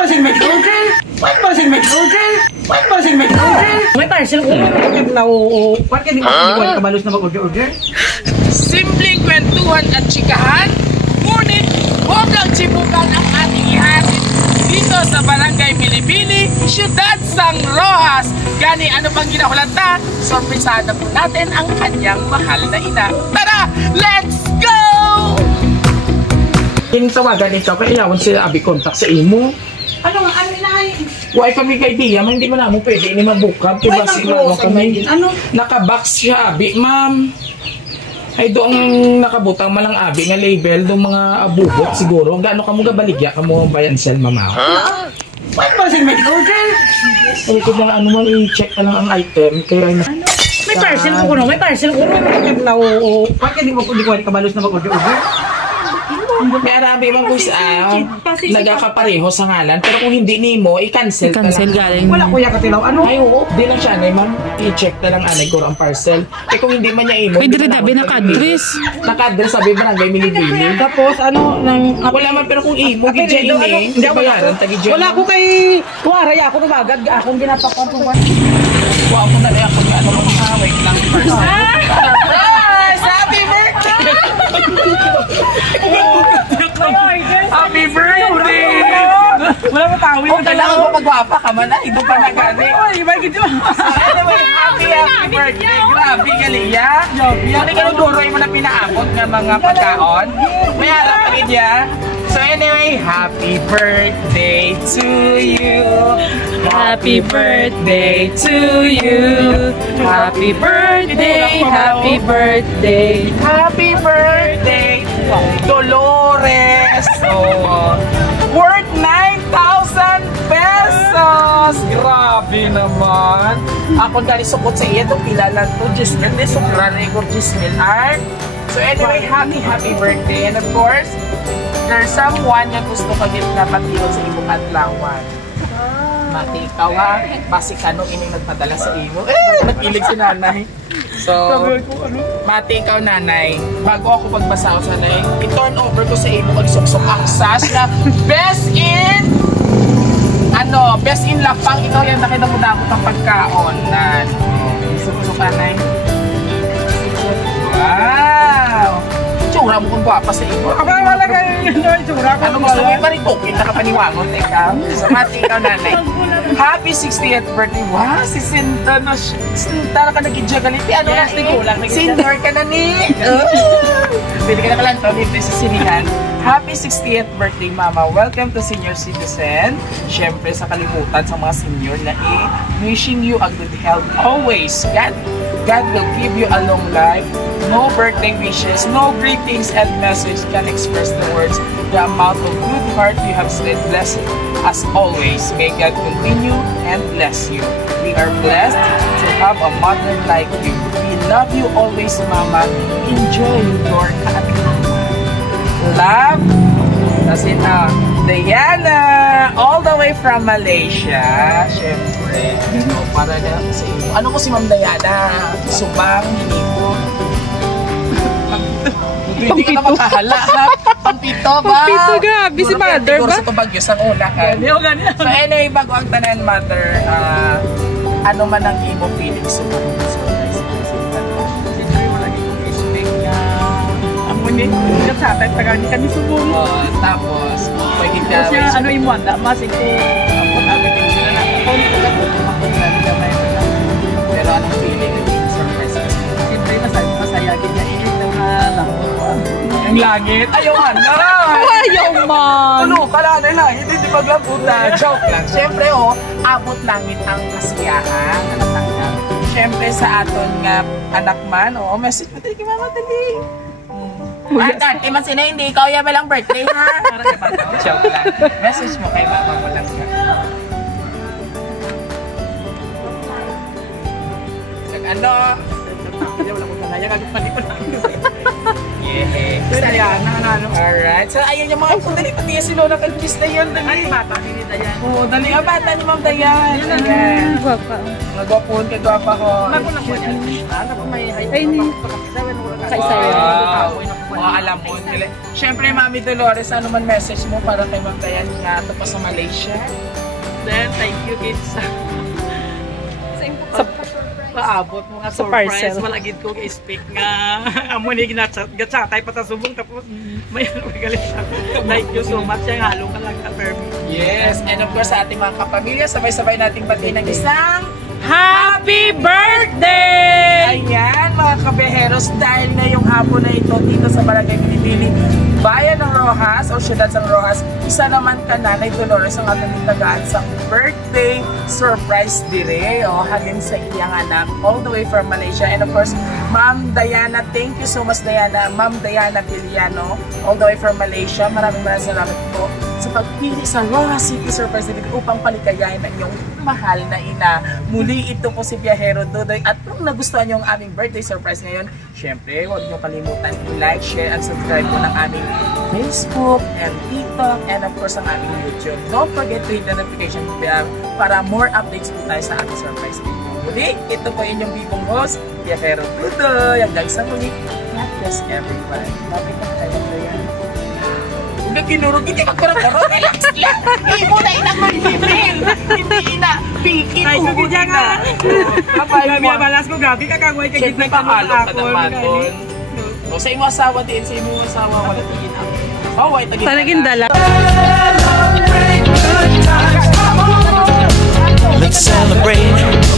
parcel may order? Why parcel may order? Why parcel may order? May parcel ko na bakit di mo kabalos na mag-order? Simpleng kwentuhan at chikahan, ngunit huwag lang chibukan ang ating ihatid dito sa Barangay Bilibili, Siyudad San Rojas. Gani ano bang ginahulanta? Sorpresada po natin ang kanyang mahal na ina. Tara, let's go! Yung tawagan ito, kailangan sila abi contact sa imo. Ano nga, ano inahay? Why kami kay Dia, hindi mo naman pwede ini mabukab. Diba sila kami? Ano? Nakabox siya, abi, ma'am. Ay doong nakabutang malang abi nga label doong mga abubot siguro. Gaano ka mo gabaligya ka mo bayan sel mama? Why parcel may order? Ay ko na ano man i-check na lang ang item kaya ano? May parcel ko kuno, may parcel ko na bakit di mo kabalos na mag-order? May arabi man ko sa nagkakapareho sa ngalan pero kung hindi nimo i-cancel ka lang. Galing. Wala kuya katilaw ano? Ay oo, di lang siya nay ma'am. I-check na lang anay ko ang parcel. Eh kung hindi man niya imo. Ay dire dabi naka-address. Naka-address sabi Barangay Bilibili. Tapos ano nang wala man pero kung imo gid ini, hindi bayaran tagi dyan. wala ko kay kuwaray ako numagad akong ginapakon ko. Wow, ko na ako ano makaway lang parcel. Happy birthday! Happy birthday! Wala mo tawin. Oh, kailangan mo pagwapa ka man ay ito pa na gani. Oy, bakit ito? Anyway, happy birthday. Grabe galiya. Ano ka duro mo na pinaabot nga mga pagkaon? May harap pa niya. So anyway, happy birthday to you. Happy birthday to you. Happy birthday, happy birthday. Happy birthday, Dolores. Oh, worth 9,000 pesos. Grabe naman. Ako gani sukot sa iya itong kilala to. Gismel, de sobra na yung Gismel art. So anyway, happy birthday. And of course, there's someone na gusto ka din na patilon sa ibong adlawan. Mati ikaw ha, basikano ining nagpadala sa imo. Nag-ilig si nanay. So, mati ikaw nanay. Bago ako pagbasa sa nanay, i-turn over ko sa imo pag-suksok ang sash na best in best in lapang. Ikaw yan nakinamudakot ang pagkaon. Suksok nanay. Wow! Tsura mo kung guwapa sa imo. Wala kayo tsura ko. Ano gusto mo yung maritokin na kapaniwangon? Ikaw? So, mati ikaw nanay. Happy 60th birthday. Wow, si Sinta na Sinta na ka nag-idya galiti. Ano na? Senior ka na ni. Pwede ka na kalanto dito sa sinihan. Happy 60th birthday, Mama. Welcome to Senior Citizen. Siyempre sa kalimutan sa mga senior na wishing you a good health always. God will give you a long life. No birthday wishes, no greetings and message can express the words, the amount of good heart you have stayed blessed as always. May God continue and bless you. We are blessed to have a mother like you. We love you always, Mama. Enjoy your kaatinan. Love, that's it. Diana, all the way from Malaysia. Siyempre, para na sa iyo. Ano ko si Ma'am Diana? Subang, hiniko. Hindi ka na makahala, ha? Pampito ba? Pampito, grabe si mother ba? Siguro sa Tubagyo, sa una ka. So anyway, bago ang tanan, mother, ano man ang imo feeling subang? Siyempre, wala itong expect na amunin. Hindi sa atin, tagani kami subong. Tapos, pwede ka... Ano yung wanda? Masig ko. Tapos, natin yung sila na. Pero anong feeling? Surprise ka? Siyempre, masaya ganyan. Ang langit? Ayaw man na! Ayaw man! Tulo, pala na lang. Hindi paglabutan. Joke lang. Siyempre, abot langit ang kasiyahan. Siyempre, sa aton nga anak man, message mo tayo kay Mama Tali. At man sila, hindi ikaw yan walang birthday, ha? Joke lang. Message mo kay Mama mo lang. Wala ko na. Yan, agad pa di pa namin. Yeah. Basta yan, ano. Alright. So, ayun yung mga po. Dali, pati si Lola Calvis na yun. Dali. Bata, hindi Dayan. Oo, dali. Ang bata ni Ma'am Dayan. Ayan. Gwapa. Mga gwapon, kagwapa ko. Magulang ko yan. Ano po may Ay, ni. Isa-isa. Wow. Mga alam mo. Siyempre, Mami Dolores, ano man message mo para kay Ma'am Dayan nga ito pa sa Malaysia? Then, thank you kids. Sa Paabot mga Sa surprise. parcel. Malagid ko i-speak nga. Amo ni gatsa-tay patasubong tapos may galit siya. Thank you so much. Yung halo ka lang ka Fermi. Yes. And of course, sa ating mga kapamilya, sabay-sabay nating batiin ng isang Happy birthday! ayan, mga kabeheros, dahil ngayong hapon na ito dito sa Barangay Binibili, Bayan ng Rojas o Siyudad ng Rojas, isa naman ka Nanay Dolores ang ating tagaan sa birthday surprise dire o halin sa iyang anak all the way from Malaysia. And of course, Ma'am Diana, thank you so much Diana, Ma'am Diana Tiliano all the way from Malaysia. Maraming salamat po sa pagpili sa Rojas City Surprise Dinner upang paligayahin ang iyong mahal na ina. Muli ito po si Biyahero Dudoy, at kung nagustuhan niyo ang aming birthday surprise ngayon, syempre huwag niyo kalimutan i-like, share, and subscribe po ng aming Facebook and TikTok and of course ang aming YouTube. Don't forget to hit the notification bell para more updates po tayo sa aming surprise video. Muli, ito po inyong bibong host, Biyahero Dudoy. Hanggang sa muli, God bless everyone. Lapit na tayo na yan. Huwag kinurog, hindi magkarang-karang, relax lang. Hindi mo na inang-manipil. Hindi na, pikit. Ay, kagidya nga. Gabi na balas ko, gabi kakagway kagid Siyempre, na pahalong ka kanong naman doon. O, sa imo asawa din, sa imo asawa, wala tigin ako. Oh, wait, tagin. Tanagin dala. Let's celebrate.